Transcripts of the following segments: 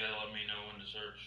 gotta let me know when to search.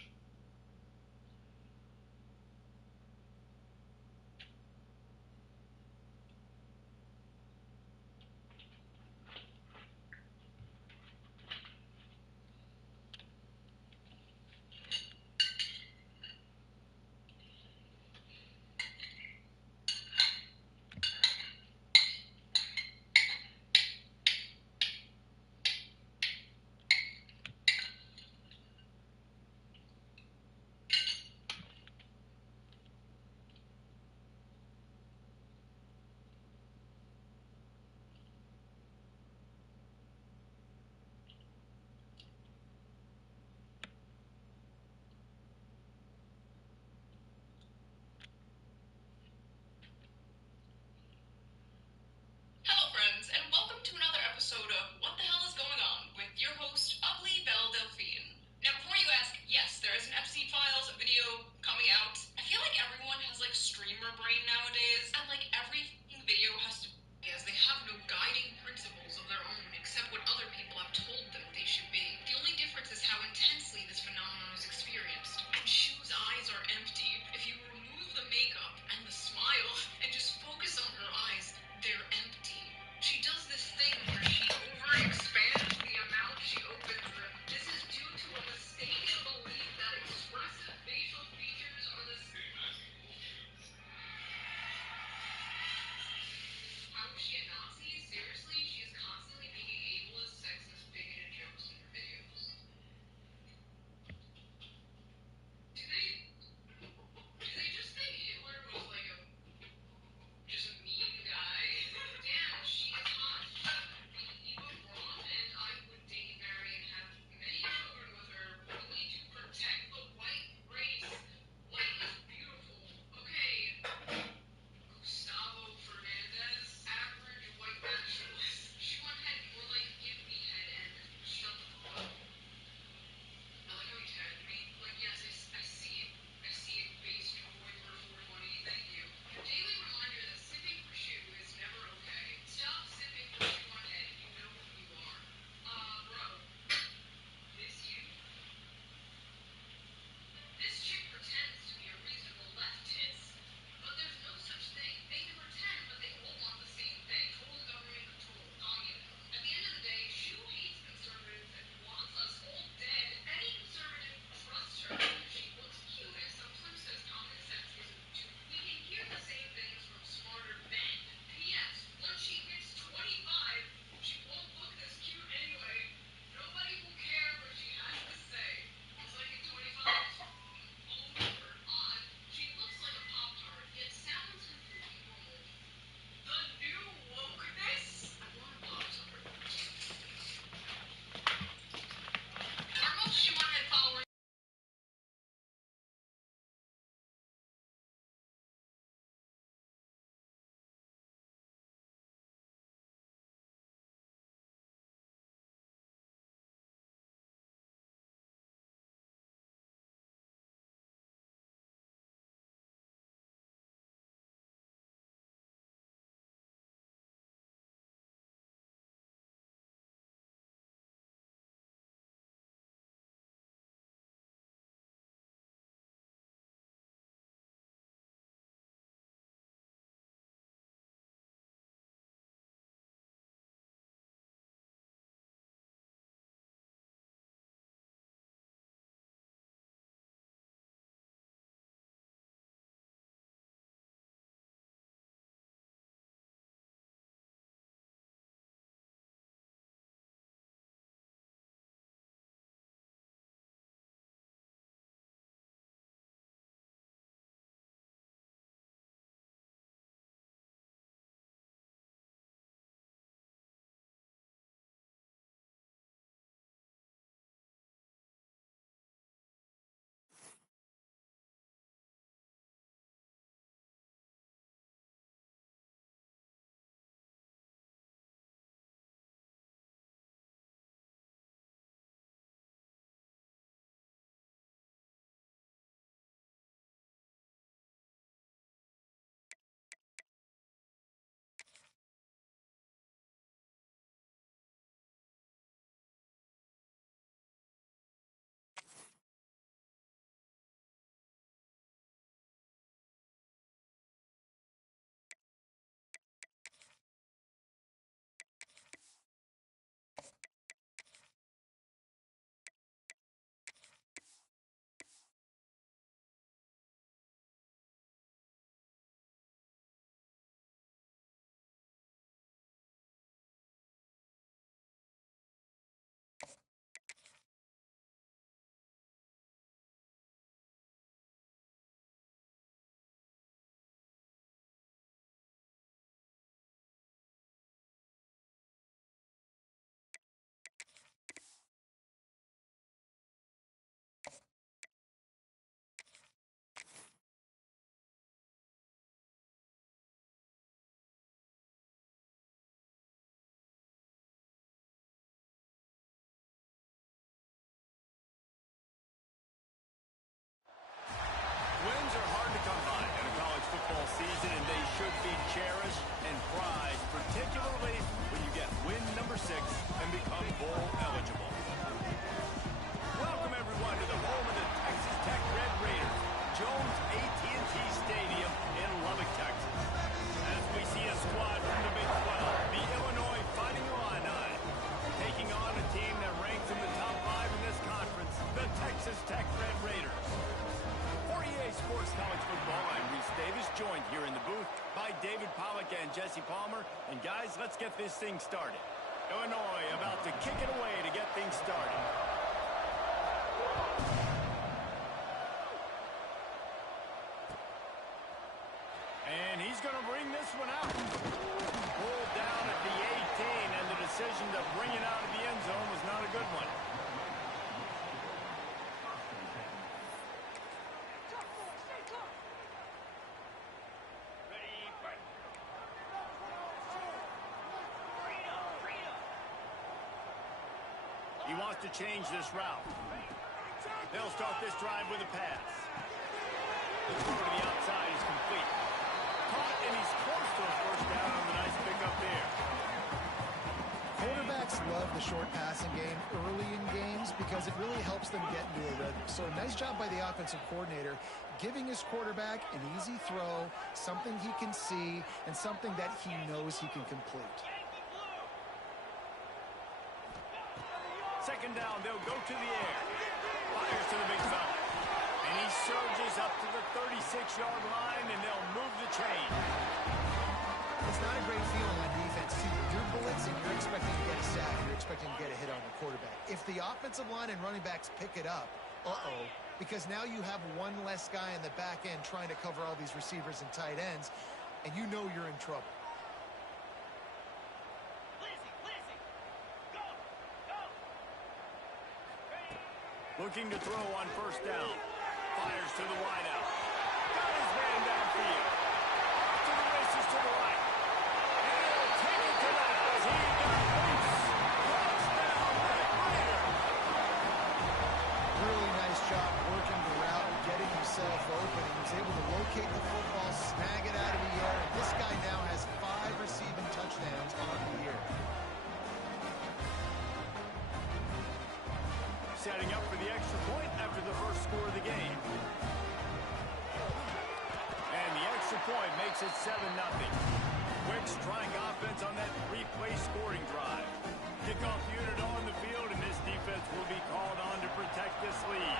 all season, and they should be cherished and prized, particularly when you get win number 6 and become bowl eligible. Welcome, everyone, to the home of the Texas Tech Red Raiders, Jones AT&T Stadium in Lubbock, Texas. As we see a squad from the Big 12, the Illinois Fighting Illini, taking on a team that ranks in the top 5 in this conference, the Texas Tech Red Raiders. For EA Sports College Football, I'm Reese Davis, joined here in the booth by David Pollack and Jesse Palmer. And guys, let's get this thing started. Illinois about to kick it away to get things started. And he's going to bring this one out. Pulled down at the 18, and the decision to bring it out of the end zone was not a good one. He wants to change this route. They'll start this drive with a pass. The throw to the outside is complete. Caught, and he's close to a first down on the nice pickup there. Quarterbacks love the short passing game early in games because it really helps them get into a rhythm. So nice job by the offensive coordinator giving his quarterback an easy throw, something he can see, and something that he knows he can complete. Second down, they'll go to the air. Fires to the big fella. And he surges up to the 36-yard line, and they'll move the chain. It's not a great feeling on defense, too. You're blitzing, you're expecting to get a sack, you're expecting to get a hit on the quarterback. If the offensive line and running backs pick it up, because now you have one less guy in the back end trying to cover all these receivers and tight ends, and you know you're in trouble. Looking to throw on first down. Fires to the wideout. Got his man downfield. To the races to the right. And he'll take it to the house. He got loose. Touchdown, Red Raider. Really nice job working the route and getting himself open. He was able to locate the football, snag it out of the air, and this guy now has 5 receiving touchdowns on the year. Setting up for the extra point after the first score of the game. And the extra point makes it 7-0. Quick strike offense on that 3-play scoring drive. Kickoff unit on the field, and this defense will be called on to protect this lead.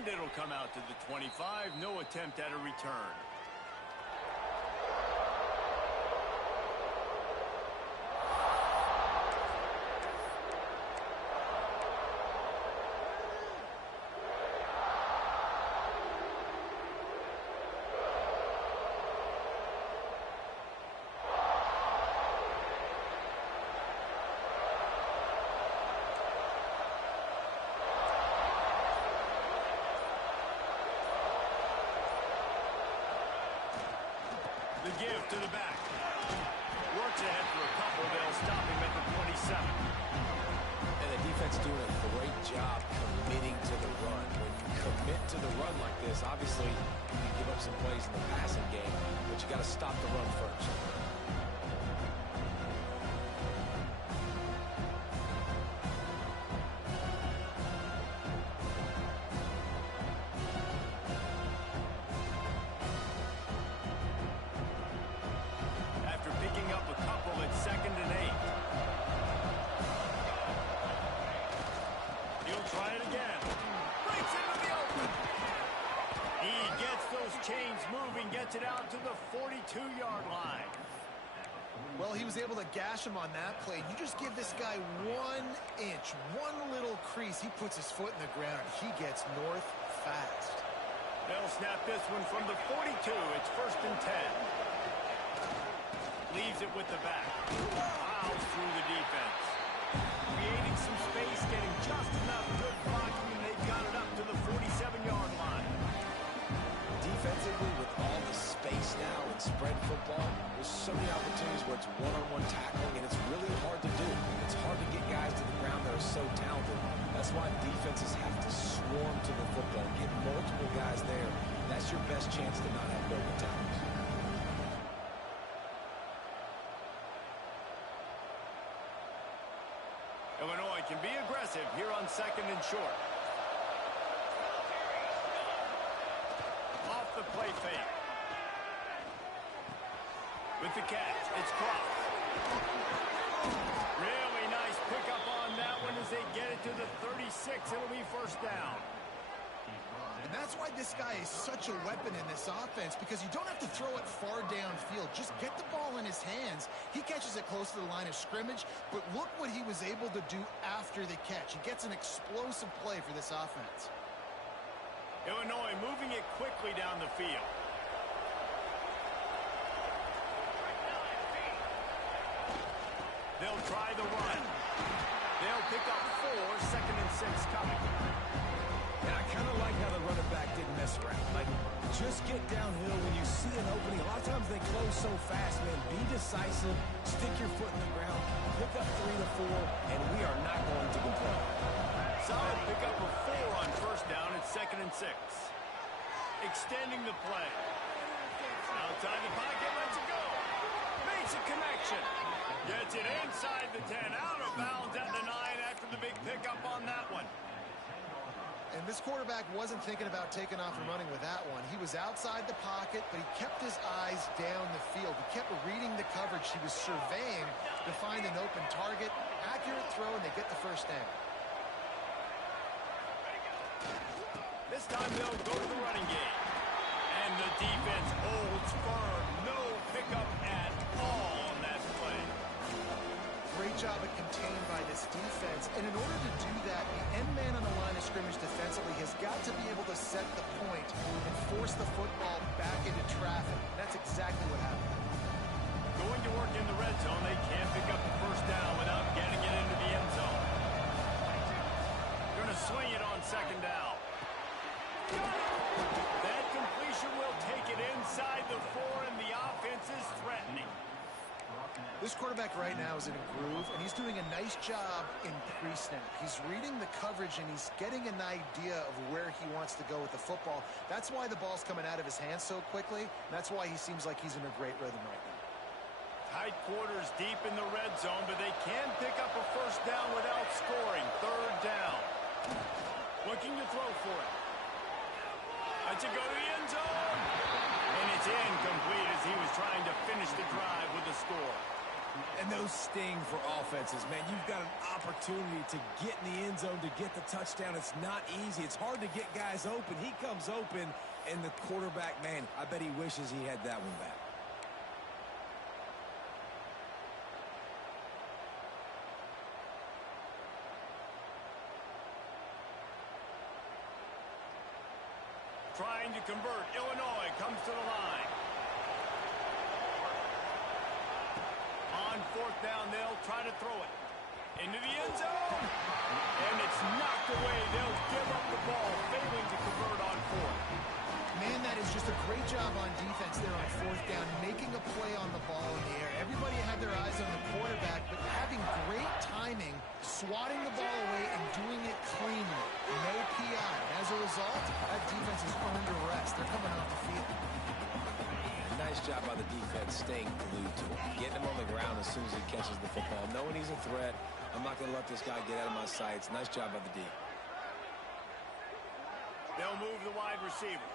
And it'll come out to the 25. No attempt at a return. The give to the back. Works ahead for a couple. They'll stop him at the 27. And the defense doing a great job committing to the run. When you commit to the run like this, obviously you can give up some plays in the passing game, but you got to stop the run first. Chains moving, gets it out to the 42-yard line. Well, he was able to gash him on that play. You just give this guy 1 inch, one little crease. He puts his foot in the ground. He gets north fast. They'll snap this one from the 42. It's 1st and 10. Leaves it with the back. Plows through the defense. Creating some space, getting just enough good blocking, and they've got it up to the 47-yard line. Defensively, with all the space now and spread football, there's so many opportunities where it's one-on-one tackling, and it's really hard to do. It's hard to get guys to the ground that are so talented. That's why defenses have to swarm to the football, get multiple guys there. That's your best chance to not have broken tackles. Illinois can be aggressive here on 2nd and short. Off the play fake. With the catch, it's Cross. Really nice pickup on that one as they get it to the 36. It'll be first down. And that's why this guy is such a weapon in this offense, because you don't have to throw it far downfield. Just get the ball in his hands. He catches it close to the line of scrimmage, but look what he was able to do after the catch. He gets an explosive play for this offense. Illinois moving it quickly down the field. They'll try the run. They'll pick up 4, 2nd and 6 coming. And I kind of like how the running back didn't mess around. Like, just get downhill when you see an opening. A lot of times they close so fast, man. Be decisive, stick your foot in the ground, pick up 3 to 4, and we are not going to complain. Solid pickup of 4 on first down at 2nd and 6. Extending the play. Outside the pocket, lets it go. Makes a connection. Gets it inside the 10, out of bounds at the 9 after the big pickup on that one. And this quarterback wasn't thinking about taking off and running with that one. He was outside the pocket, but he kept his eyes down the field. He kept reading the coverage. He was surveying to find an open target. Accurate throw, and they get the first down. This time they'll go to the running game. And the defense holds firm. No pickup at all on that play. Great job at contained by this defense. And in order to do that, the end man on the line of scrimmage defensively has got to be able to set the point and force the football back into traffic. And that's exactly what happened. Going to work in the red zone, they can't pick up the first down without getting it into the end zone. Going to swing it on 2nd down. That completion will take it inside the 4, and the offense is threatening. This quarterback right now is in a groove, and he's doing a nice job in pre-snap. He's reading the coverage, and he's getting an idea of where he wants to go with the football. That's why the ball's coming out of his hands so quickly, and that's why he seems like he's in a great rhythm right now. Tight quarters deep in the red zone, but they can pick up a first down without scoring. 3rd down. Looking to throw for it. Let's it go to the end zone. And it's incomplete as he was trying to finish the drive with a score. And those sting for offenses, man. You've got an opportunity to get in the end zone, to get the touchdown. It's not easy. It's hard to get guys open. He comes open, and the quarterback, man, I bet he wishes he had that one back. Trying to convert. Illinois comes to the line. On 4th down, they'll try to throw it. Into the end zone. And it's knocked away. They'll give up the ball, failing to convert on 4th. Man, that is just a great job on defense there on 4th down, making a play on the ball in the air. Everybody had their eyes on the quarterback, but having great timing, swatting the ball away, and doing it cleanly. No PI. As a result, that defense has earned a rest. They're coming off the field. Nice job by the defense staying glued to him, getting him on the ground as soon as he catches the football, knowing he's a threat. I'm not going to let this guy get out of my sights. Nice job by the D. They'll move the wide receiver.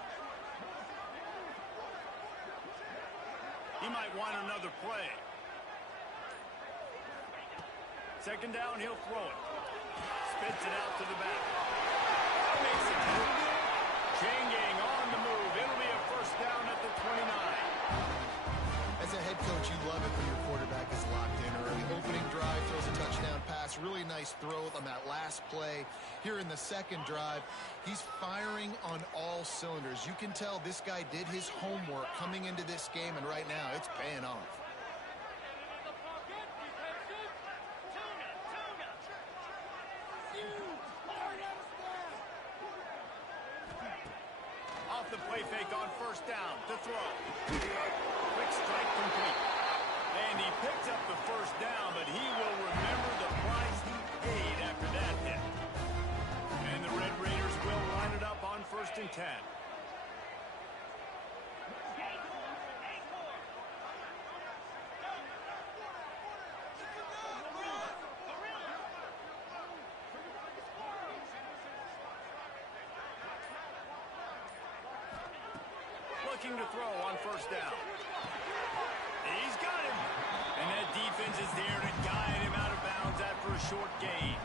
He might want another play. 2nd down, he'll throw it. Spits it out to the back. Makes it happen. Changing on the move. It'll be a first down at the 29. As a head coach, you love it when your quarterback is locked in early. Opening drive, throws a touchdown pass. Really nice throw on that last play. Here in the 2nd drive, he's firing on all cylinders. You can tell this guy did his homework coming into this game, and right now it's paying off. Off the play fake on 1st down to throw. Quick strike complete. And he picks up the first down, but he will remember the price he paid after that hit. 10. Looking to throw on first down. He's got him. And that defense is there to guide him out of bounds after a short gain.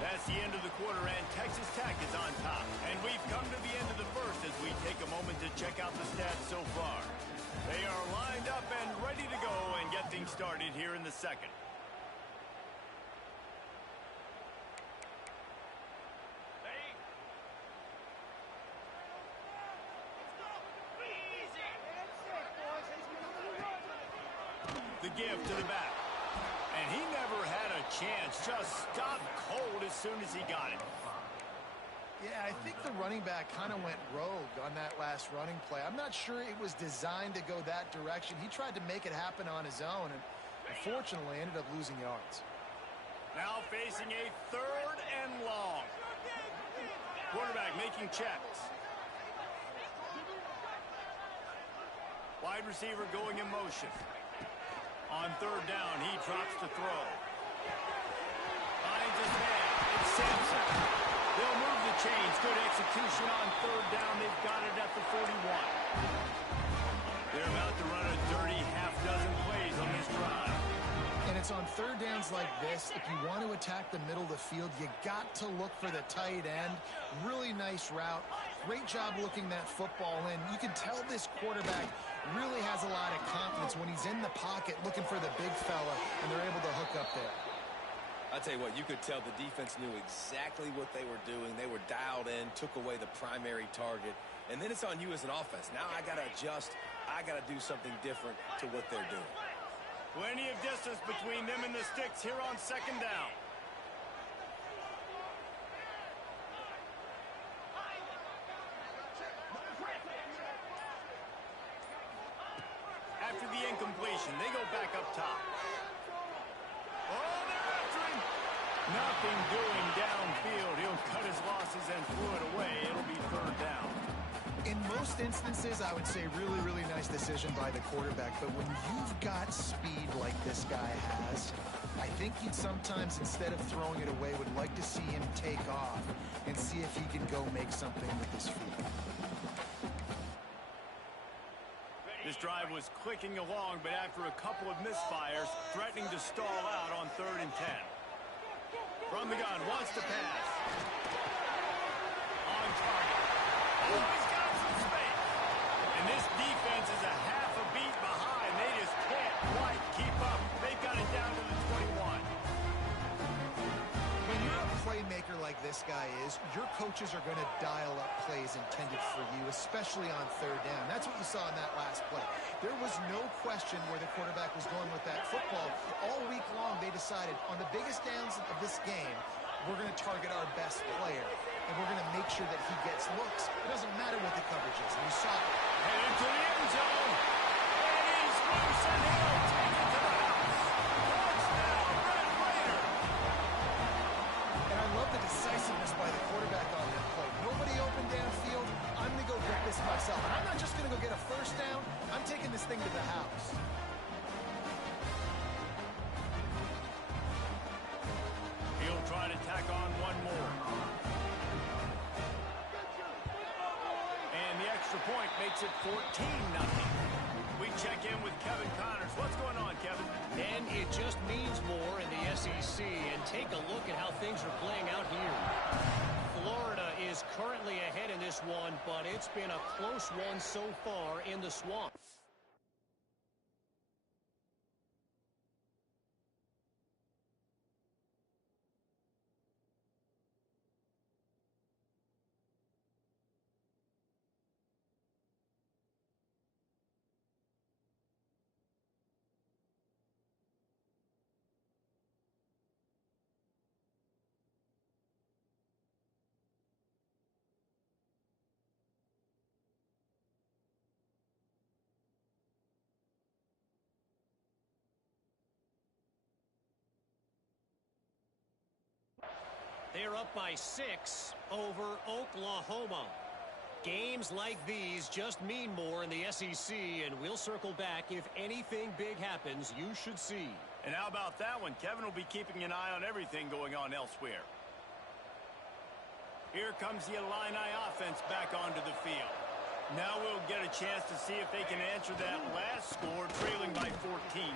That's the end of the quarter, and Texas Tech is on top. And we've come to the end of the first as we take a moment to check out the stats so far. They are lined up and ready to go and get things started here in the second. The give to the back. And he never had a chance. Just stopped cold as soon as he got it. Yeah, I think the running back kind of went rogue on that last running play. I'm not sure it was designed to go that direction. He tried to make it happen on his own, and unfortunately ended up losing yards. Now facing a 3rd and long. Quarterback making checks. Wide receiver going in motion. On 3rd down, he drops to throw. Finds his man. It's Sampson. They'll move the chains. Good execution on 3rd down. They've got it at the 41. They're about to run a dirty half-dozen plays on this drive. And it's on 3rd downs like this. If you want to attack the middle of the field, you got to look for the tight end. Really nice route. Great job looking that football in. You can tell this quarterback really has a lot of confidence when he's in the pocket looking for the big fella, and they're able to hook up there. I'll tell you what, you could tell the defense knew exactly what they were doing. They were dialed in, took away the primary target, and then it's on you as an offense. Now I got to adjust. I got to do something different to what they're doing. Plenty of distance between them and the sticks here on 2nd down. After the incompletion, they go back up top. Oh, they're after him. Nothing doing downfield. He'll cut his losses and throw it away. It'll be 3rd down. In most instances, I would say really, really nice decision by the quarterback. But when you've got speed like this guy has, I think he'd sometimes, instead of throwing it away, would like to see him take off and see if he can go make something with his feet. This drive was clicking along, but after a couple of misfires, threatening to stall out on 3rd and 10. From the gun, wants to pass. On target. Oh, he's got some space. And this defense is a half a beat behind. They just can't quite keep up. They've got it down to the 21. When you're a playmaker like this guy is, your coaches are going to dial up plays intended for you, especially on 3rd down. That's what you saw in that last play. There was no question where the quarterback was going with that football. All week long, they decided on the biggest downs of this game, we're going to target our best player, and we're going to make sure that he gets looks. It doesn't matter what the coverage is. And you saw it. And into the end zone. And he's loose, and he'll take it to the house. Touchdown, Red Raider. And I love the decisiveness by the quarterback on that play. Nobody open downfield. I'm going to go get this myself. And I'm not just going to go get a 1st down. I'm taking this thing to the house. He'll try to tack on one more. And the extra point makes it 14-0. We check in with Kevin Connors. What's going on, Kevin? And it just means more in the SEC. And take a look at how things are playing out here. Florida is currently ahead in this one, but it's been a close one so far in the Swamp. they're up by 6 over Oklahoma. Games like these just mean more in the SEC, and we'll circle back. If anything big happens, you should see. And how about that one? Kevin will be keeping an eye on everything going on elsewhere. Here comes the Illini offense back onto the field. Now we'll get a chance to see if they can answer that last score, trailing by 14,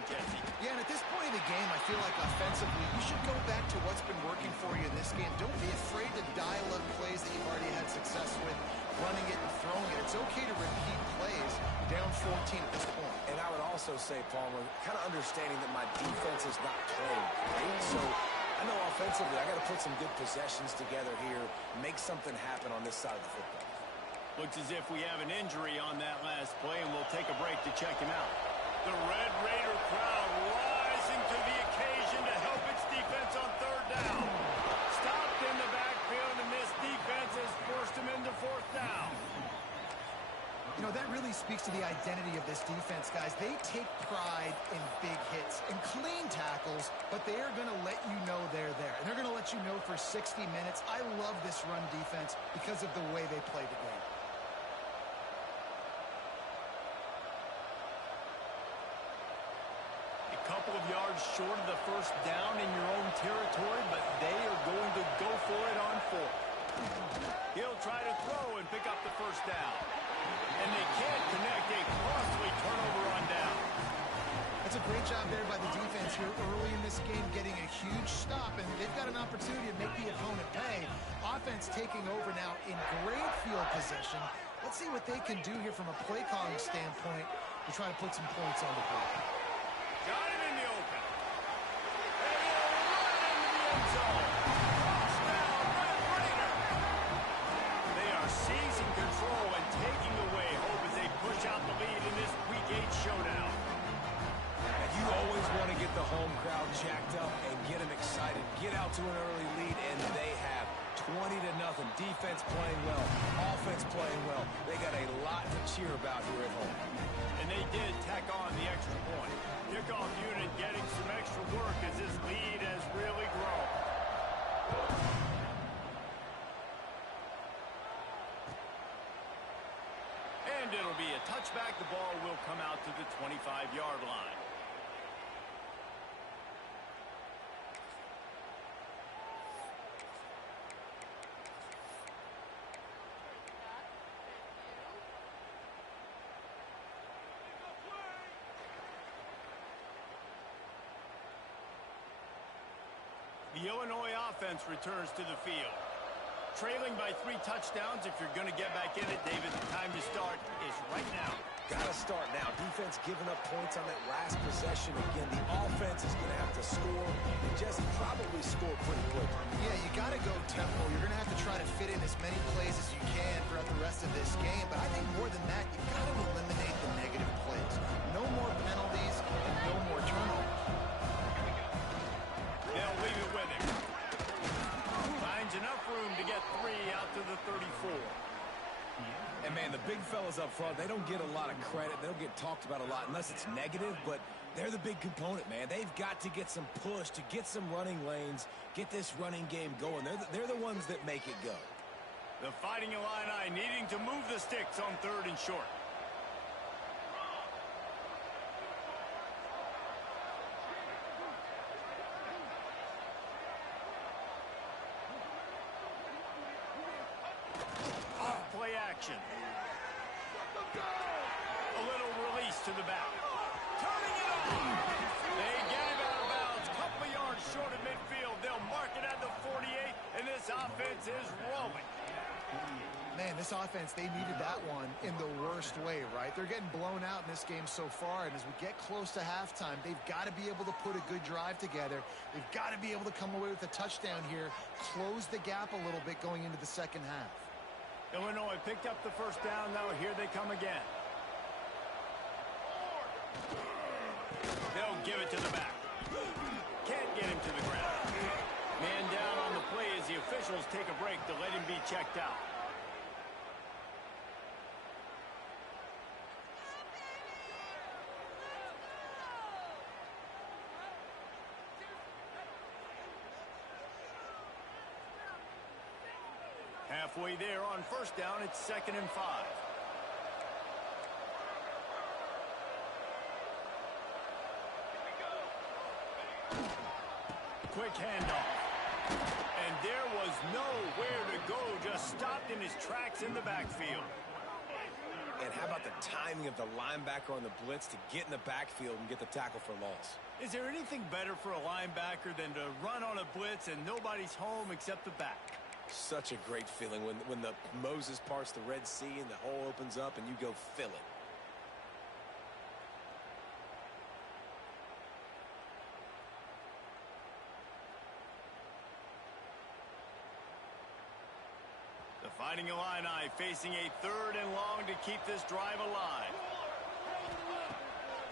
Jesse. Yeah, and at this point in the game, I feel like offensively, you should go back to what's been working for you in this game. Don't be afraid to dial up plays that you've already had success with, running it and throwing it. It's okay to repeat plays down 14 at this point. And I would also say, Palmer, kind of understanding that my defense is not playing great, so I know offensively I got to put some good possessions together here, make something happen on this side of the football. Looks as if we have an injury on that last play, and we'll take a break to check him out. The Red Raider crowd rising to the occasion to help its defense on third down. Stopped in the backfield, and this defense has forced him into fourth down. You know, that really speaks to the identity of this defense, guys. They take pride in big hits and clean tackles, but they are going to let you know they're there. And they're going to let you know for 60 minutes. I love this run defense because of the way they play the game. A couple of yards short of the first down in your own territory, but they are going to go for it on fourth. He'll try to throw and pick up the first down. And they can't connect a costly turnover on down. That's a great job there by the defense here early in this game, getting a huge stop, and they've got an opportunity to make the opponent pay. Offense taking over now in great field position. Let's see what they can do here from a play calling standpoint to try to put some points on the board. Got him in the open. And he'll run into the end zone. Touchdown, Red Raider. They are seizing control and taking away hope as they push out the lead in this Week 8 showdown. And you always want to get the home crowd jacked up and get them excited. Get out to an early lead, and they have 20-0. Defense playing well, offense playing well. They got a lot to cheer about here at home. And they did tack on the extra point. Kickoff unit getting some extra work as this lead has really grown. And it'll be a touchback. The ball will come out to the 25-yard line. The Illinois offense returns to the field. Trailing by 3 touchdowns. If you're going to get back in it, David, the time to start is right now. Got to start now. Defense giving up points on that last possession. Again, the offense is going to have to score and just probably score pretty quick. Yeah, you got to go tempo. You're going to have to try to fit in as many plays as you can throughout the rest of this game. But I think more than that, you've got to eliminate the negative plays. No more penalties and no more turnovers. They'll leave it with him. Finds enough room to get 3 out to the 34. And, man, the big fellas up front, they don't get a lot of credit. They don't get talked about a lot unless it's negative, but they're the big component, man. They've got to get some push, to get some running lanes, get this running game going. They're the ones that make it go. The Fighting Illini needing to move the sticks on 3rd and short. Off-play action. A little release to the back. Turning it on. They get him out of bounds. Couple of yards short of midfield. They'll mark it at the 48, and this offense is rolling. Man, this offense, they needed that one in the worst way, right? They're getting blown out in this game so far, and as we get close to halftime, they've got to be able to put a good drive together. They've got to be able to come away with a touchdown here, close the gap a little bit going into the second half. Illinois picked up the first down. Now here they come again. They'll give it to the back. Can't get him to the ground. Man down on the play as the officials take a break to let him be checked out. halfway there on first down. It's 2nd and 5. Quick handoff. And there was nowhere to go. Just stopped in his tracks in the backfield. And how about the timing of the linebacker on the blitz to get in the backfield and get the tackle for loss? Is there anything better for a linebacker than to run on a blitz and nobody's home except the back? Such a great feeling when the Moses parts the Red Sea and the hole opens up and you go fill it. The Fighting Illini facing a 3rd and long to keep this drive alive.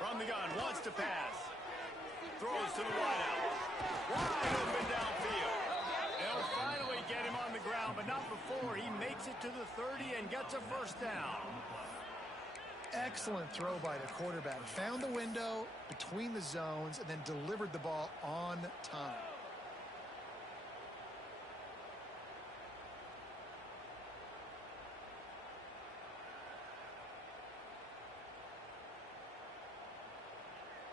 From the gun, wants to pass. Throws to the wideout. Wide open downfield. They'll finally get him on the ground, but not before he makes it to the 30 and gets a first down. Excellent throw by the quarterback. Found the window between the zones and then delivered the ball on time.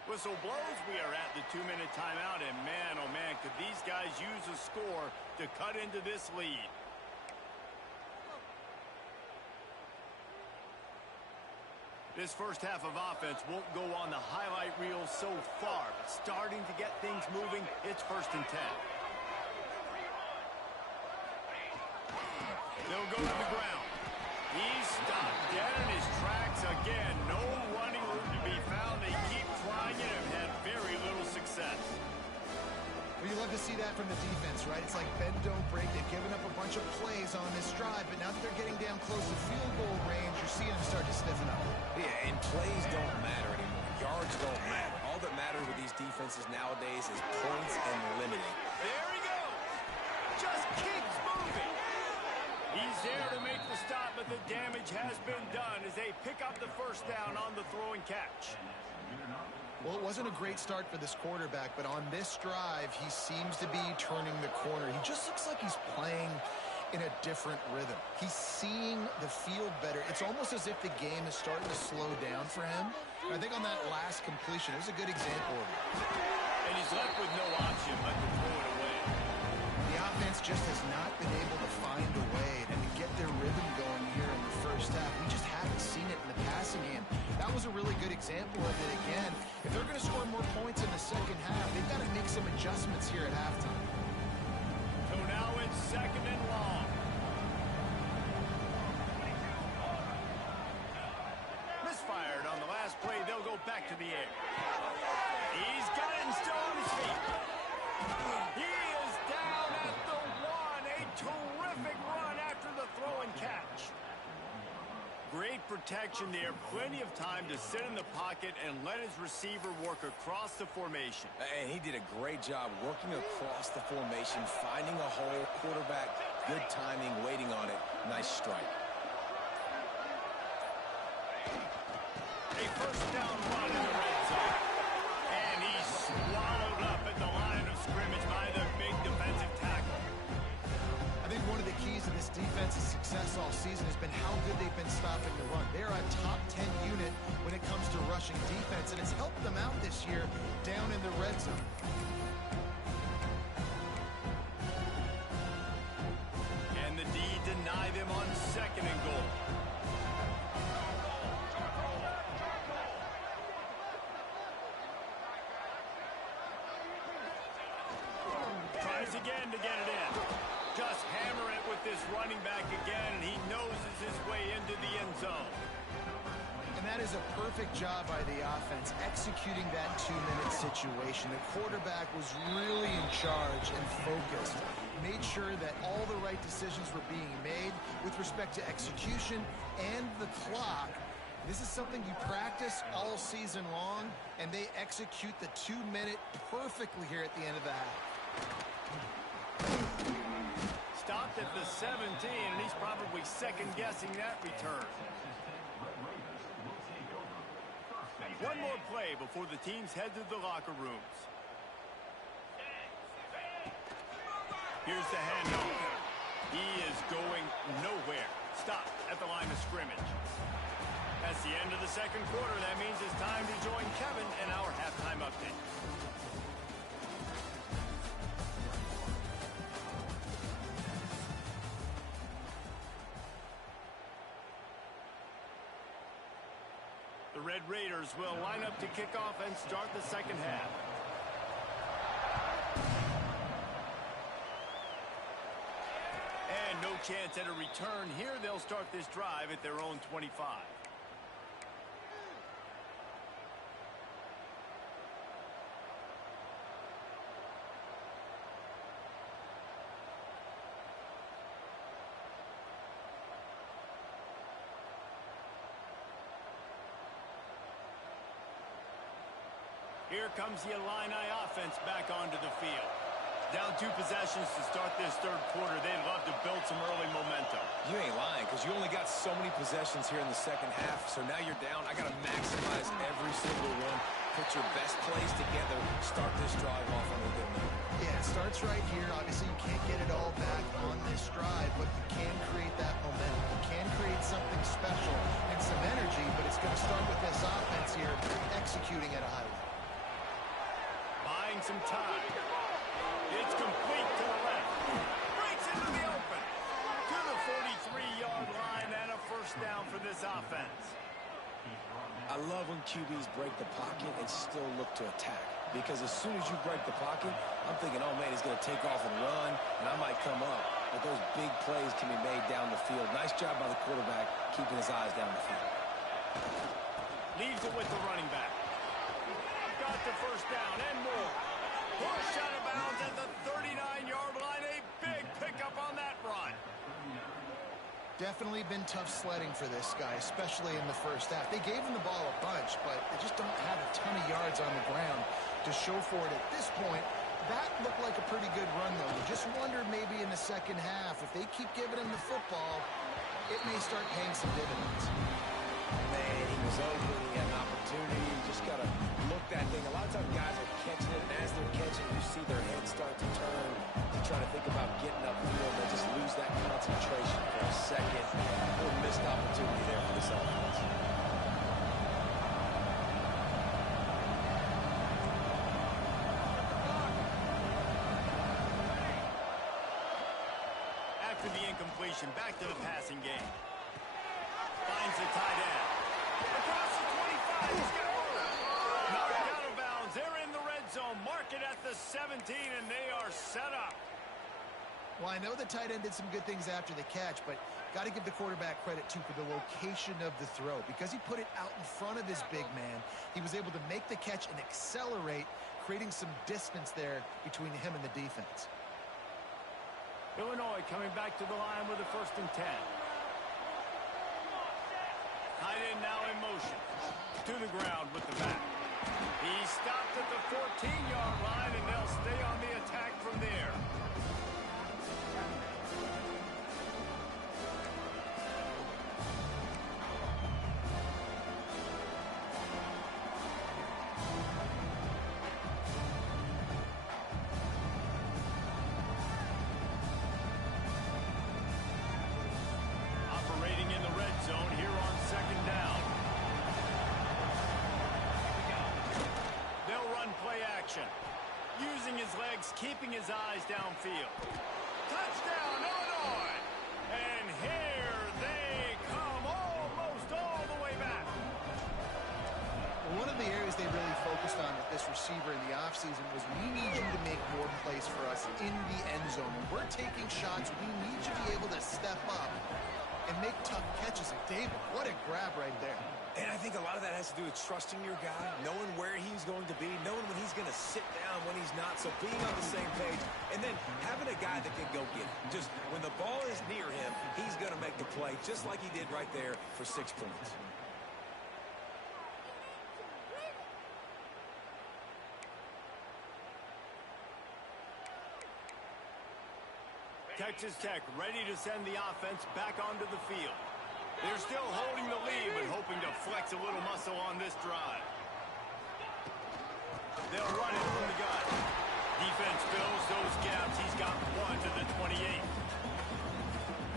Whistle blows. We are at the 2-minute timeout, and man, oh man, could these guys use a score to cut into this lead. This first half of offense won't go on the highlight reel so far, but starting to get things moving, it's 1st and 10. They'll go to the ground. He's stopped dead in his tracks again. No running room to be found. They keep trying it and had very little success. Well, you love to see that from the defense, right? It's like bend, don't break. They've given up a bunch of plays on this drive, but now that they're getting down close to field goal range, you're seeing them start to stiffen up. Yeah, and plays don't matter anymore. Yards don't matter. All that matters with these defenses nowadays is points and limiting. There he goes. Just keeps moving. He's there to make the stop, but the damage has been done as they pick up the first down on the throw and catch. Well, it wasn't a great start for this quarterback, but on this drive, he seems to be turning the corner. He just looks like he's playing in a different rhythm. He's seeing the field better. It's almost as if the game is starting to slow down for him. And I think on that last completion, it was a good example of it. And he's left with no option but to throw it away. The offense just has not been able to find a way to get their rhythm going here in the first half. We just haven't seen it in the passing game. That was a really good example of it again. If they're going to score more points in the second half, they've got to make some adjustments here at halftime. So now it's 2nd and long. Misfired on the last play. They'll go back to the air. He's got it and still on his feet. He is down at the 1. A terrific run after the throw and catch. Great protection there. Plenty of time to sit in the pocket and let his receiver work across the formation. And he did a great job working across the formation, finding a hole. Quarterback, good timing, waiting on it. Nice strike. A first down run in the red zone. And he's swallowed up at the line of scrimmage by the big defensive tackle. I think one of the keys to this defense's success all season has been how good they've been stopping the run. They're a top 10 unit when it comes to rushing defense, and it's helped them out this year down in the red zone. And the D deny them on 2nd and goal. Tries again to get it in. Just hammer it with this running back again, and he noses his way into the end zone. And that is a perfect job by the offense, executing that 2-minute situation. The quarterback was really in charge and focused. Made sure that all the right decisions were being made with respect to execution and the clock. This is something you practice all season long, and they execute the 2-minute perfectly here at the end of the half. Stopped at the 17, and he's probably second-guessing that return. One more play before the teams head to the locker rooms. Here's the handoff. He is going nowhere. Stop at the line of scrimmage. That's the end of the second quarter. That means it's time to join Kevin in our halftime update. The Red Raiders will line up to kick off and start the second half. And no chance at a return here. They'll start this drive at their own 25. Here comes the Illini offense back onto the field. Down 2 possessions to start this third quarter. They'd love to build some early momentum. You ain't lying, because you only got so many possessions here in the second half. So now you're down. I got to maximize every single one. Put your best plays together. Start this drive off on a good note. Yeah, it starts right here. Obviously, you can't get it all back on this drive, but you can create that momentum. You can create something special and some energy, but it's going to start with this offense here executing at a high level. Buying some time. It's complete to the left. Breaks into the open. To the 43-yard line and a first down for this offense. I love when QBs break the pocket and still look to attack. Because as soon as you break the pocket, I'm thinking, oh, man, he's going to take off and run, and I might come up. But those big plays can be made down the field. Nice job by the quarterback keeping his eyes down the field. Leaves it with the running back. Got the first down and more. Push out of bounds at the 39-yard line. A big pickup on that run. Definitely been tough sledding for this guy, especially in the first half. They gave him the ball a bunch, but they just don't have a ton of yards on the ground to show for it at this point. That looked like a pretty good run, though. You just wondered maybe in the second half, if they keep giving him the football, it may start paying some dividends. Man, he was open. He had an opportunity. You just got to look that thing. A lot of times guys are catching it, and as they're catching it, you see their head start to turn. They try to think about getting upfield. They just lose that concentration for a second. A little missed opportunity there for this offense. After the incompletion, back to the passing game. Finds the tight end. Across the 25. He's got room. Knocked out of bounds. They're in the red zone. Mark it at the 17, and they are set up. Well, I know the tight end did some good things after the catch, but got to give the quarterback credit, too, for the location of the throw. Because he put it out in front of his big man, he was able to make the catch and accelerate, creating some distance there between him and the defense. Illinois coming back to the line with a 1st and 10. Tight end now in motion. To the ground with the back. He stopped at the 14-yard line, and they'll stay on the attack from there. Operating in the red zone here on 2nd down. They'll run play action. Using his legs, keeping his eyes downfield. Touchdown, Illinois! And here they come, almost all the way back. Well, one of the areas they really focused on with this receiver in the offseason was, we need you to make more plays for us in the end zone. When we're taking shots, we need you to be able to step up and make tough catches. And David, what a grab right there. And I think a lot of that has to do with trusting your guy, knowing where he's going to be, knowing when he's going to sit down, when he's not. So being on the same page, and then having a guy that can go get it. Just when the ball is near him, he's going to make the play, just like he did right there for 6 points. Texas Tech ready to send the offense back onto the field. They're still holding the lead, but hoping to flex a little muscle on this drive. They'll run it from the gun. Defense fills those gaps. He's got 1 to the 28.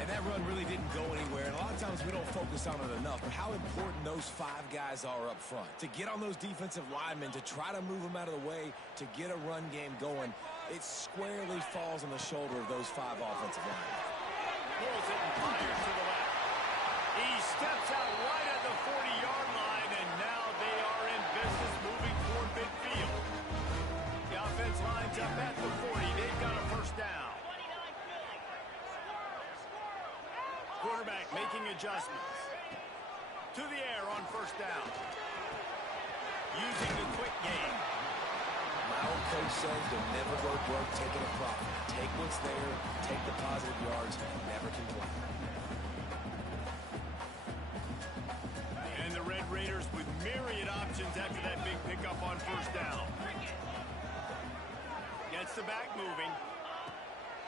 And that run really didn't go anywhere, and a lot of times we don't focus on it enough, but how important those 5 guys are up front. To get on those defensive linemen, to try to move them out of the way, to get a run game going, it squarely falls on the shoulder of those 5 offensive linemen. Pulls it and fires to the left. He steps out right at the 40-yard line, and now they are in business moving toward midfield. The offense lines up at the 40. They've got a first down. Quarterback making adjustments. To the air on first down. Using the quick game. My old coach says you'll never go broke taking a profit. Take what's there, take the positive yards, and never complain. And the Red Raiders with myriad options after that big pickup on first down. Gets the back moving.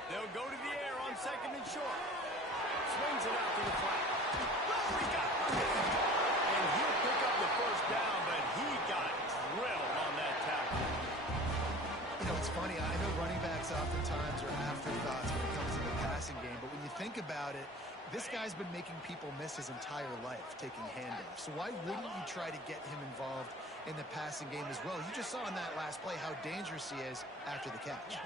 They'll go to the air on second and short. Swings it out to the flat. Oh, he got it. And he'll pick up the first down, but he got drilled on that tackle. You know, it's funny. I know running backs oftentimes are afterthoughts when it comes to the passing game, but when you think about it, this guy's been making people miss his entire life taking handoffs. So why wouldn't you try to get him involved in the passing game as well? You just saw in that last play how dangerous he is after the catch.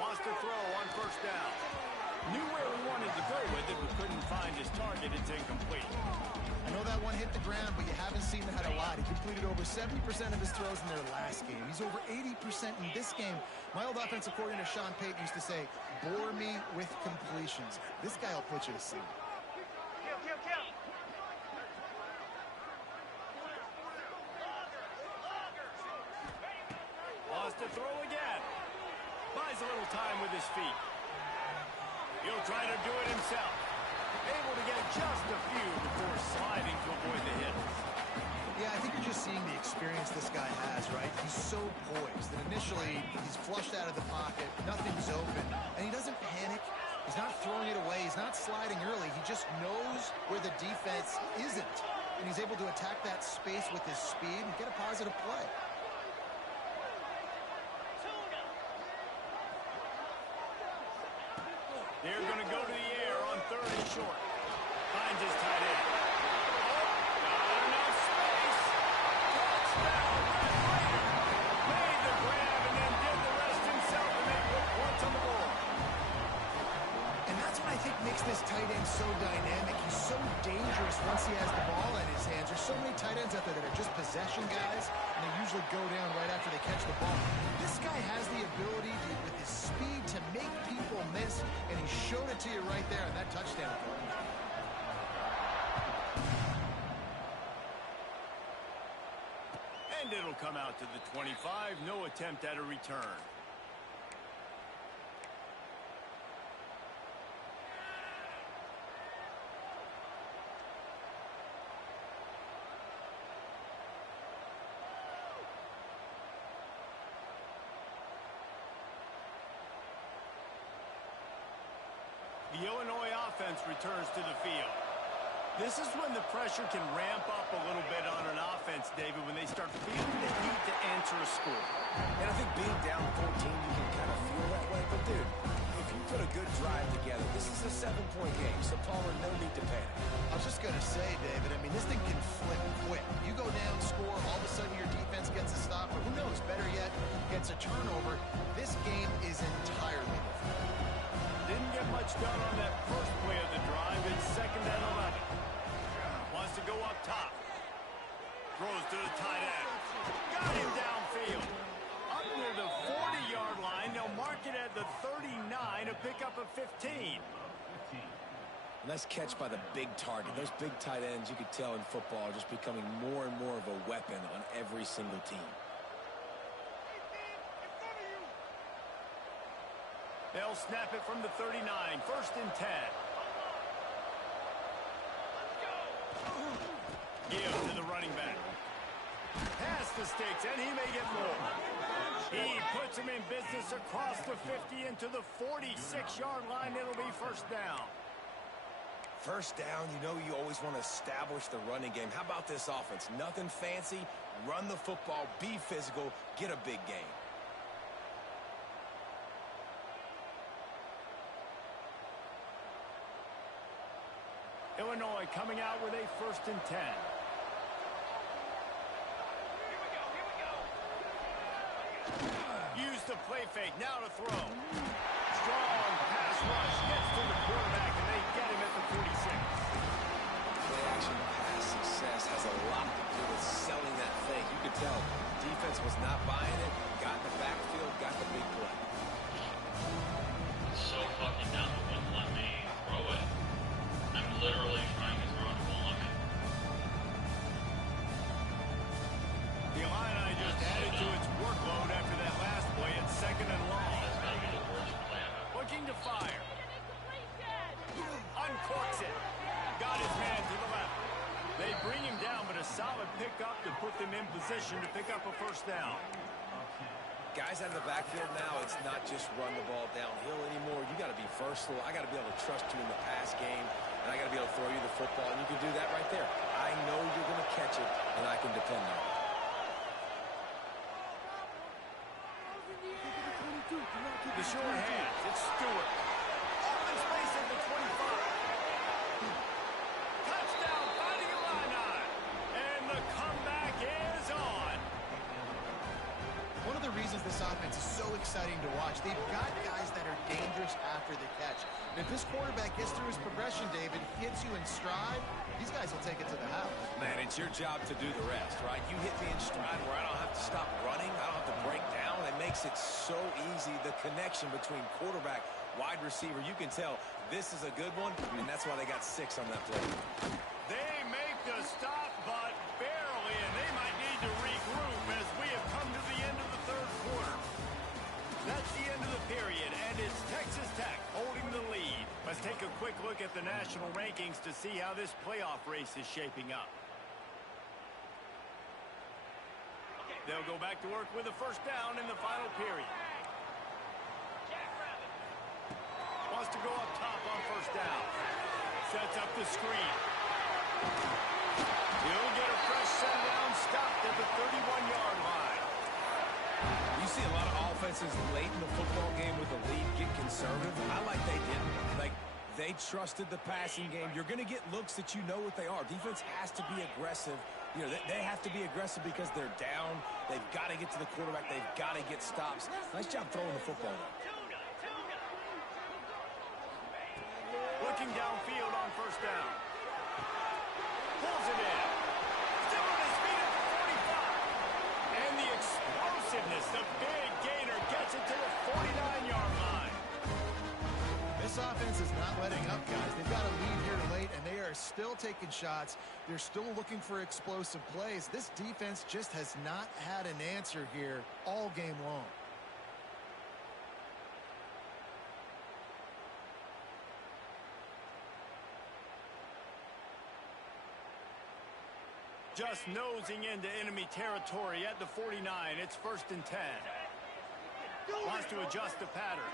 Wants to throw on first down. Knew where he wanted to go with it, but couldn't find his target. It's incomplete. I know that one hit the ground, but you haven't seen that a lot. He completed over 70% of his throws in their last game. He's over 80% in this game. My old offensive coordinator, Sean Payton, used to say, bore me with completions. This guy will put you to sleep. Wants to throw again. Buys a little time with his feet. He'll try to do it himself. Able to get just a few before sliding to avoid the hit. Yeah, I think you're just seeing the experience this guy has, right? He's so poised that initially he's flushed out of the pocket, nothing's open, and he doesn't panic. He's not throwing it away. He's not sliding early. He just knows where the defense isn't, and he's able to attack that space with his speed and get a positive play. They're going to go to the air on third and short. Finds his tight end. Not enough space. Touchdown, Red Raider. Made the grab and then did the rest himself, and they put points on the board. And that's what I think makes this tight end so dynamic. He's so dangerous once he has the ball in his hands. There's so many tight ends out there that are just possession guys, and they usually go down right after they catch the ball. This guy has the ability to, with his speed, to make people miss, and he showed it to you right there on that touchdown throw. And it'll come out to the 25. No attempt at a return. The Illinois offense returns to the field. This is when the pressure can ramp up a little bit on an offense, David, when they start feeling the heat to answer a score. And I think being down 14, you can kind of feel that way. But, dude, if you put a good drive together, this is a 7-point game, so Palmer, no need to panic. I was just going to say, David, I mean, this thing can flip quick. You go down, score, all of a sudden your defense gets a stop, or who knows, better yet, gets a turnover. This game is entirely different. Didn't get much done on that first play of the drive. It's second and 11. Wants to go up top. Throws to the tight end. Got him downfield. Up near the 40-yard line. They'll mark it at the 39, a pickup of 15. Nice catch by the big target. Those big tight ends, you could tell in football, are just becoming more and more of a weapon on every single team. They'll snap it from the 39. First and 10. Give to the running back. Past the sticks, and he may get more. He puts him in business across the 50 into the 46-yard line. It'll be first down. First down, you know you always want to establish the running game. How about this offense? Nothing fancy, run the football, be physical, get a big gain. Illinois coming out with a 1st and 10. Use the play fake, now to throw. Strong pass rush, gets to the quarterback, and they get him at the 46. Play action pass success has a lot to do with selling that fake. You could tell defense was not buying it, got in the backfield, got the big play. It's so fucking dumb it wouldn't let me throw it. I'm literally trying to throw it, won't let me. The Illini just added to its workload after that last play at 2nd and long. That's got to be the worst play I've ever. Looking to fire. Uncorks it. Got his man to the left. They bring him down, but a solid pickup to put them in position to pick up a 1st down. Guys out of the backfield now, it's not just run the ball downhill anymore. You got to be versatile. I got to be able to trust you in the pass game, and I got to be able to throw you the football, and you can do that right there. I know you're going to catch it, and I can depend on it. The short hands, it's Stewart. Open space at the 25. Touchdown, Fighting Illini. And the comeback is on. One of the reasons this offense is so exciting to watch, they've got guys that are dangerous after the catch. And if this quarterback gets through his progression, David, hits you in stride, these guys will take it to the house. Man, it's your job to do the rest, right? You hit me in stride where I don't have to stop running. I don't have to break down. It makes it so easy. The connection between quarterback, wide receiver, you can tell this is a good one, and that's why they got 6 on that play. They make the stop, but barely, and they might need to regroup as we have come to the end of the 3rd quarter. That's the end of the period, and it's Texas Tech holding the lead. Let's take a quick look at the national rankings to see how this playoff race is shaping up. They'll go back to work with a 1st down in the final period. Wants to go up top on 1st down. Sets up the screen. He'll get a fresh set down, stopped at the 31-yard line. You see a lot of offenses late in the football game with the lead get conservative. I like they didn't. Like, they trusted the passing game. You're going to get looks that you know what they are. Defense has to be aggressive. You know, they have to be aggressive because they're down. They've got to get to the quarterback. They've got to get stops. Nice job throwing the football. Looking downfield on 1st down. Pulls it in. Still on his feet at the 45. And the explosiveness, the big gainer gets it to the 49-yard line. This offense is not letting up, guys. They've got a lead here late, and they are still taking shots. They're still looking for explosive plays. This defense just has not had an answer here all game long. Just nosing into enemy territory at the 49. It's 1st and 10. Wants to adjust the pattern.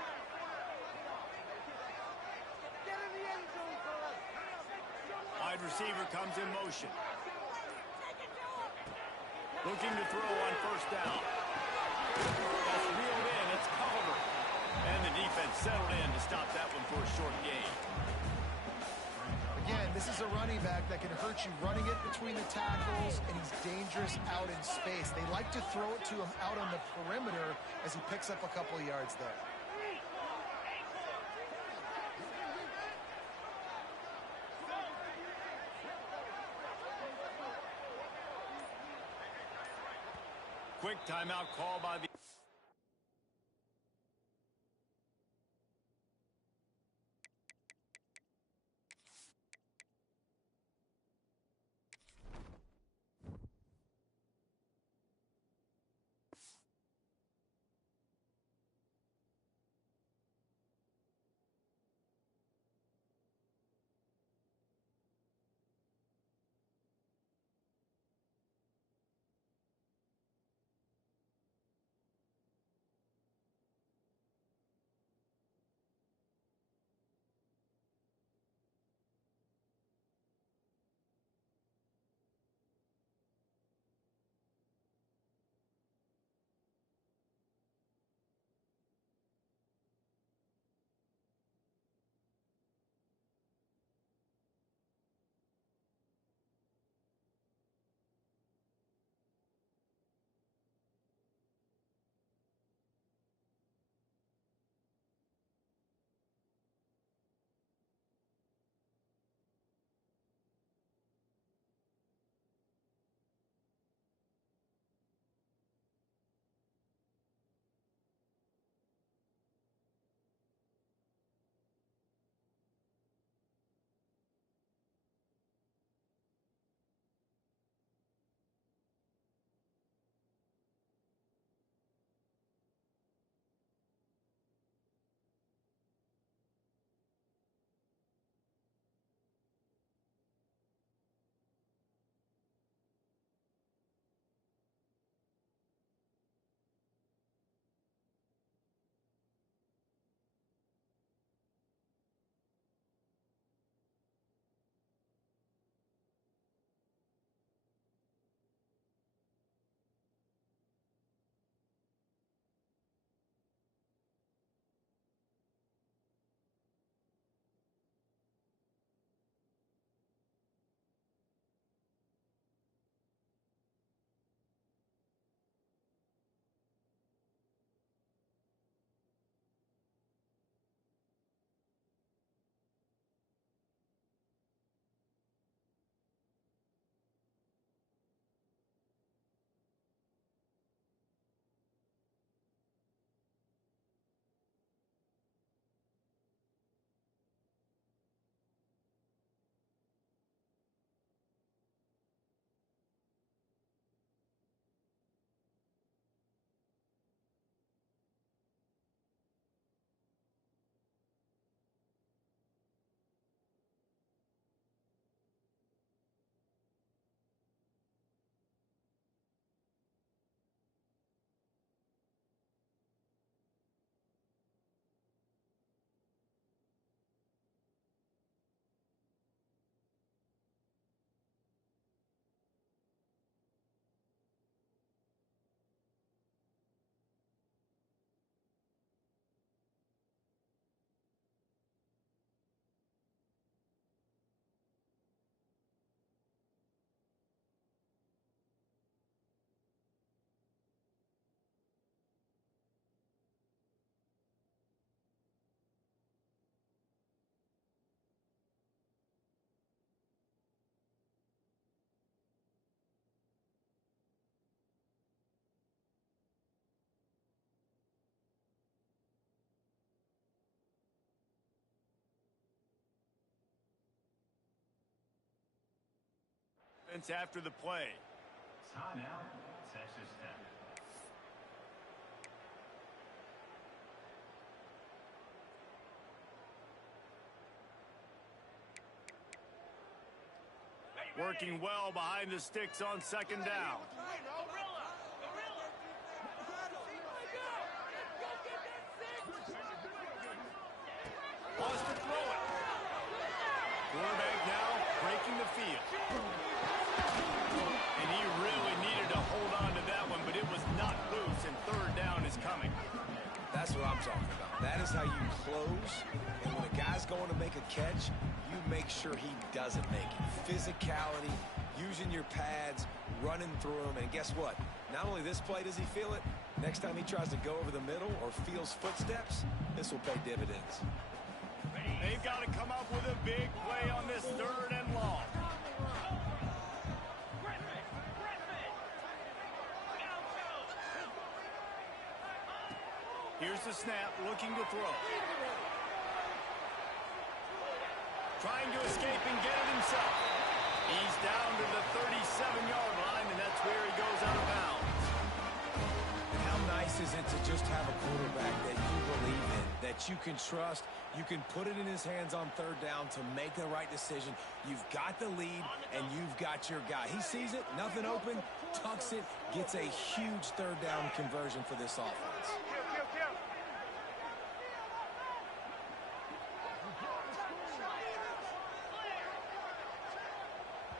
Wide receiver comes in motion. Looking to throw on 1st down. That's reeled in. It's covered. And the defense settled in to stop that one for a short gain. Again, this is a running back that can hurt you running it between the tackles, and he's dangerous out in space. They like to throw it to him out on the perimeter as he picks up a couple of yards there. Quick timeout call by the offense after the play. Timeout, Texas Tech. Working well behind the sticks on second down. Wants to throw it. Quarterback now breaking the field. And he really needed to hold on to that one, but it was not loose, and third down is coming. That's what I'm talking about. That is how you close. And when a guy's going to make a catch, you make sure he doesn't make it. Physicality, using your pads, running through them. And guess what? Not only this play does he feel it, next time he tries to go over the middle or feels footsteps, this will pay dividends. They've got to come up with a big play on this third and long. Here's the snap, looking to throw. Trying to escape and get it himself. He's down to the 37-yard line, and that's where he goes out of bounds. And how nice is it to just have a quarterback that you believe in, that you can trust, you can put it in his hands on third down to make the right decision. You've got the lead, and you've got your guy. He sees it, nothing open, tucks it, gets a huge third down conversion for this offense.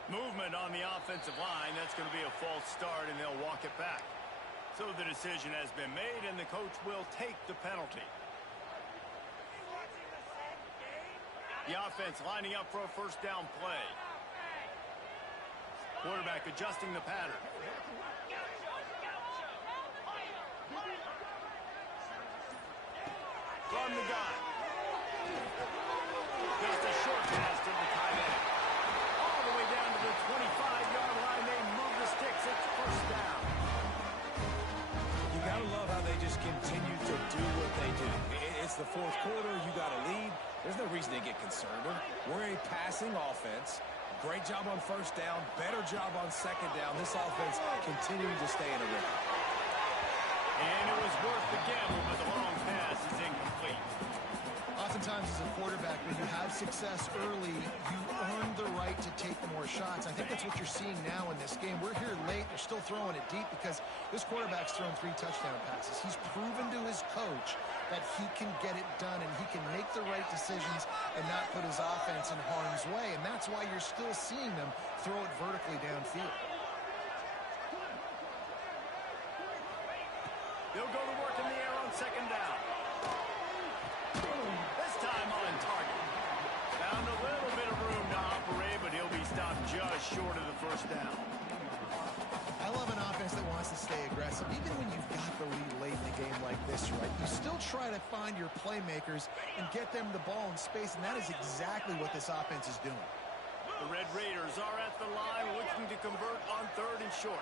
Movement on the offensive line. That's going to be a false start, and they'll walk it back. So the decision has been made, and the coach will take the penalty. The offense lining up for a first down play. Quarterback adjusting the pattern. From the gun. Just a short pass to the tight end. All the way down to the 25-yard line. They move the sticks. It's first down. You got to love how they just continue to do what they do. It's the fourth quarter. You got a lead. There's no reason to get concerned. We're a passing offense. Great job on first down. Better job on second down. This offense continuing to stay in a rhythm. And it was worth the gamble, but the long pass is incomplete. Oftentimes as a quarterback, when you have success early, you earn the right to take more shots. I think that's what you're seeing now in this game. We're here late. They're still throwing it deep because this quarterback's thrown 3 touchdown passes. He's proven to his coach that he can get it done and he can make the right decisions and not put his offense in harm's way. And that's why you're still seeing them throw it vertically downfield. They'll go to work in the air on second down. This time on target. Found a little bit of room to operate, but he'll be stopped just short of the first down. I love an offense that wants to stay aggressive. Even when you've got the lead late in a game like this, right, you still try to find your playmakers and get them the ball in space, and that is exactly what this offense is doing. The Red Raiders are at the line looking to convert on third and short.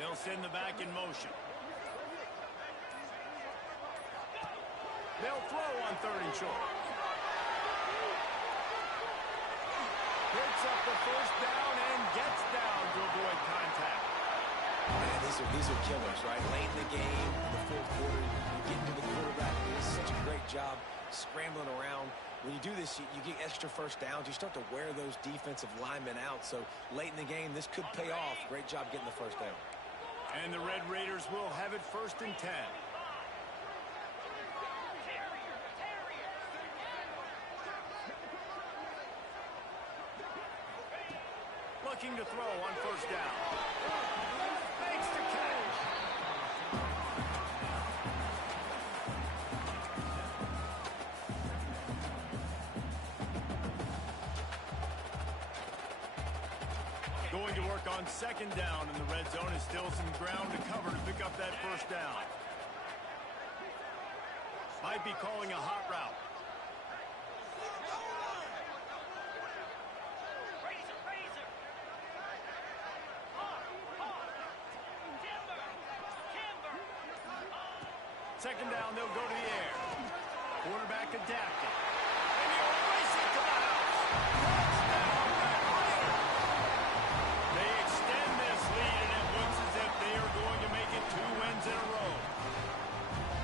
They'll send the back in motion. They'll throw on third and short. Picks up the first down and gets down to avoid contact. Man, these are killers, right? Late in the game, in the fourth quarter, you get into the quarterback. He does such a great job scrambling around. When you do this, you get extra first downs. You start to wear those defensive linemen out. So late in the game, this could pay off. Great job getting the first down. And the Red Raiders will have it first and 10. Looking to throw on first down. Makes the catch. Going to work on second down in the red zone. Is still some ground to cover to pick up that first down. Might be calling a hot route. Second down, they'll go to the air. Quarterback adapting. And he'll race it to the house. Touchdown, Red Raiders! They extend this lead, and it looks as if they are going to make it 2 wins in a row.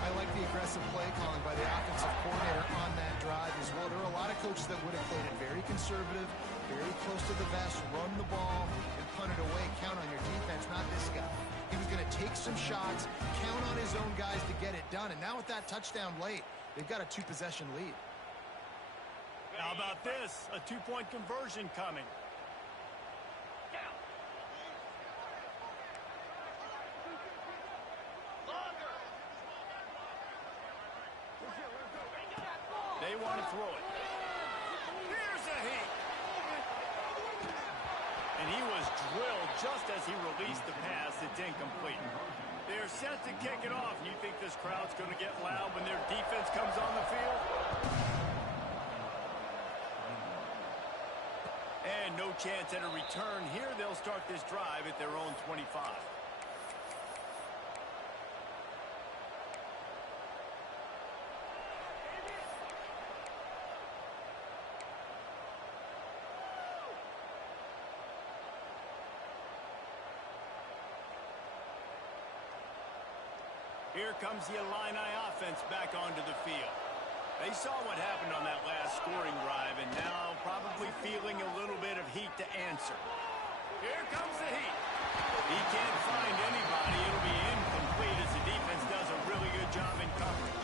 I like the aggressive play calling by the offensive coordinator on that drive as well. There are a lot of coaches that would have played it very conservative, very close to the vest, run the ball, and punt it away. Count on your defense, not this guy. He was going to take some shots, count on his own guys to get it done. And now with that touchdown late, they've got a 2-possession lead. How about this? A 2-point conversion coming. They want to throw it. Here's a heat. And he was drilled just as he released the pass. It's incomplete. They're set to kick it off. You think this crowd's going to get loud when their defense comes on the field? And no chance at a return here. They'll start this drive at their own 25. Here comes the Illini offense back onto the field. They saw what happened on that last scoring drive, and now probably feeling a little bit of heat to answer. Here comes the heat. He can't find anybody. It'll be incomplete as the defense does a really good job in coverage.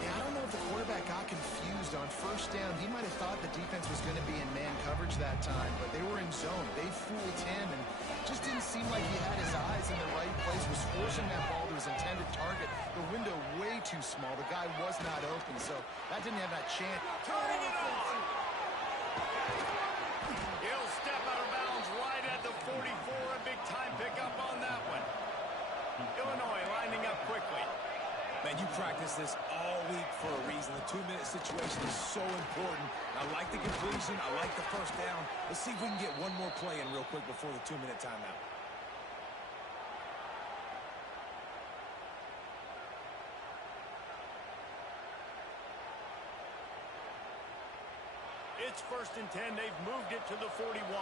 Yeah, I don't know if the quarterback got confused on first down. He might have thought the defense was going to be in man coverage that time, but they were in zone. They fooled him, and it just didn't seem like he had his eyes in the right place, was forcing that ball to his intended target. The window way too small. The guy was not open, so that didn't have that chance. Turning it on! He'll step out of bounds right at the 44. A big-time pickup on that one. Illinois lining up quickly. Man, you practice this all week for a reason. The 2-minute situation is so important. I like the completion. I like the first down. Let's see if we can get one more play in real quick before the 2-minute timeout. It's 1st and 10. They've moved it to the 41.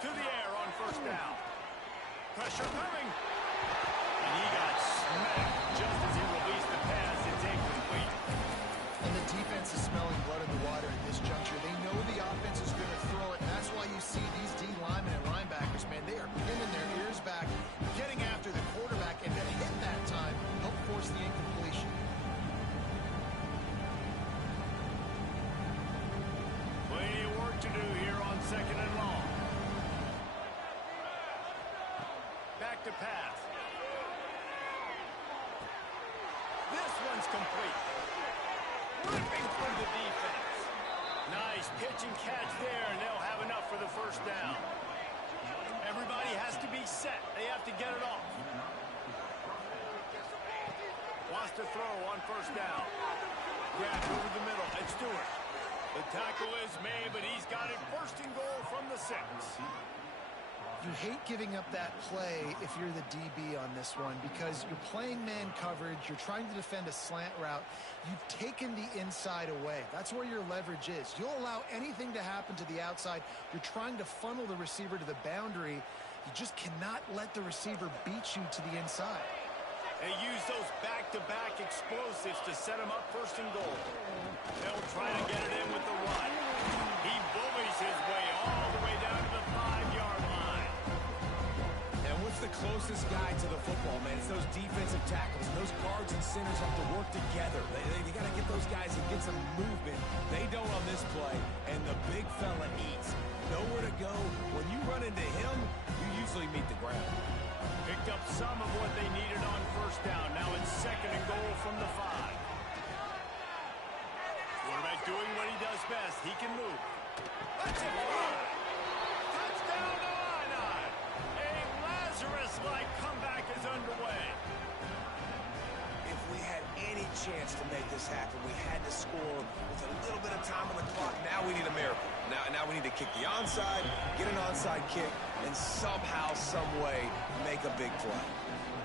To the air on first down. Pressure coming. And he got smacked just as he released the pass. It's incomplete. And the defense is smelling blood in the water at this juncture. They know the offense is going to throw it, and that's why you see these D linemen and linebackers, man, they are pinning their ears back, getting after the quarterback, and then hit that time, help force the incompletion. Plenty of work to do here on 2nd and long. Back to pass. This one's complete. Ripping through the defense. Nice pitch and catch there, and they'll have enough for the first down. Everybody has to be set. They have to get it off. Wants to throw on first down. Grab over the middle. It's Stewart. The tackle is made, but he's got it 1st and goal from the 6. You hate giving up that play if you're the DB on this one because you're playing man coverage, you're trying to defend a slant route, you've taken the inside away. That's where your leverage is. You'll allow anything to happen to the outside. You're trying to funnel the receiver to the boundary. You just cannot let the receiver beat you to the inside. They use those back-to-back explosives to set him up 1st and goal. They'll try to get it in with the run. He bullies his way all the way down to the 5-yard line. And what's the closest guy to the football, man? It's those defensive tackles. Those guards and centers have to work together. They got to get those guys and get some movement. They don't on this play, and the big fella eats. Nowhere to go. When you run into him, you usually meet the ground. Picked up some of what they needed on first down. Now it's 2nd and goal from the 5. Quarterback doing what he does best. He can move. Let's it fly. Touchdown Illini. A Lazarus-like comeback is underway. If we had chance to make this happen. We had to score with a little bit of time on the clock. Now we need a miracle. Now we need to kick the onside, get an onside kick, and somehow, some way, make a big play.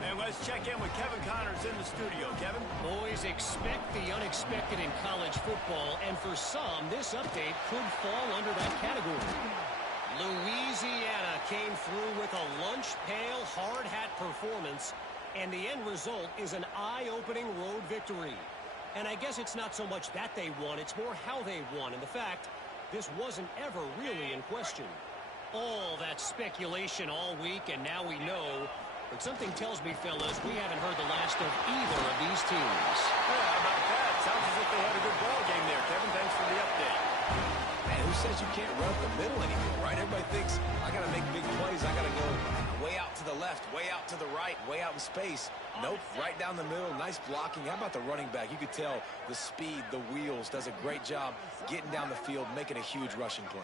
And let's check in with Kevin Connors in the studio. Kevin? Boys, expect the unexpected in college football, and for some, this update could fall under that category. Louisiana came through with a lunch pail hard hat performance, and the end result is an eye-opening road victory. And I guess it's not so much that they won, it's more how they won. And the fact, this wasn't ever really in question. All that speculation all week, and now we know. But something tells me, fellas, we haven't heard the last of either of these teams. Yeah, how about that? Sounds as if they had a good ball game there, Kevin. Thanks for the update. Man, who says you can't run up the middle anymore, right? Everybody thinks, I got to make big plays. I got to go way out to the left, way out to the right, way out in space. Nope, right down the middle. Nice blocking. How about the running back? You could tell the speed, the wheels, does a great job getting down the field, making a huge rushing play.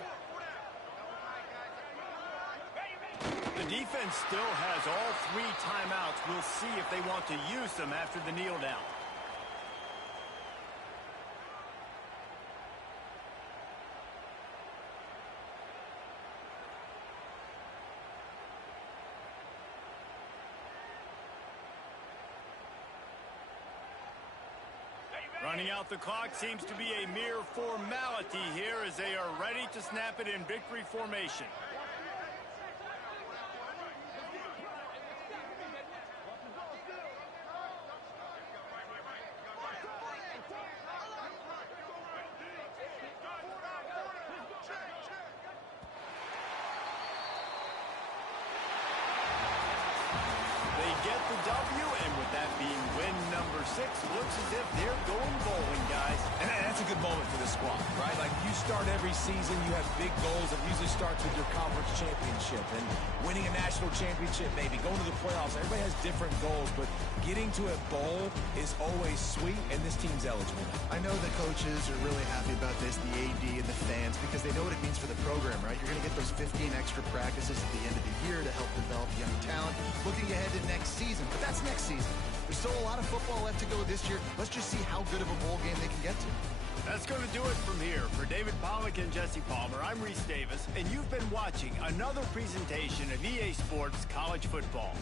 The defense still has all 3 timeouts. We'll see if they want to use them after the kneel down. Running out the clock seems to be a mere formality here as they are ready to snap it in victory formation. Get the W, and with that being win number 6, looks as if they're going bowling, guys. And that's a good moment for this squad, right? Like, you start every season, you have big goals. It usually starts with your conference championship and winning a national championship, maybe going to the playoffs. Everybody has different goals, but getting to a bowl is always sweet, and this team's eligible. I know the coaches are really happy about this, the AD and the fans, because they know what it means for the program, right? You're going to get those 15 extra practices at the end of the year to help develop young talent. Looking ahead to next season, but that's next season. There's still a lot of football left to go this year. Let's just see how good of a bowl game they can get to. That's going to do it from here. For David Pollack and Jesse Palmer, I'm Reese Davis, and you've been watching another presentation of EA Sports College Football.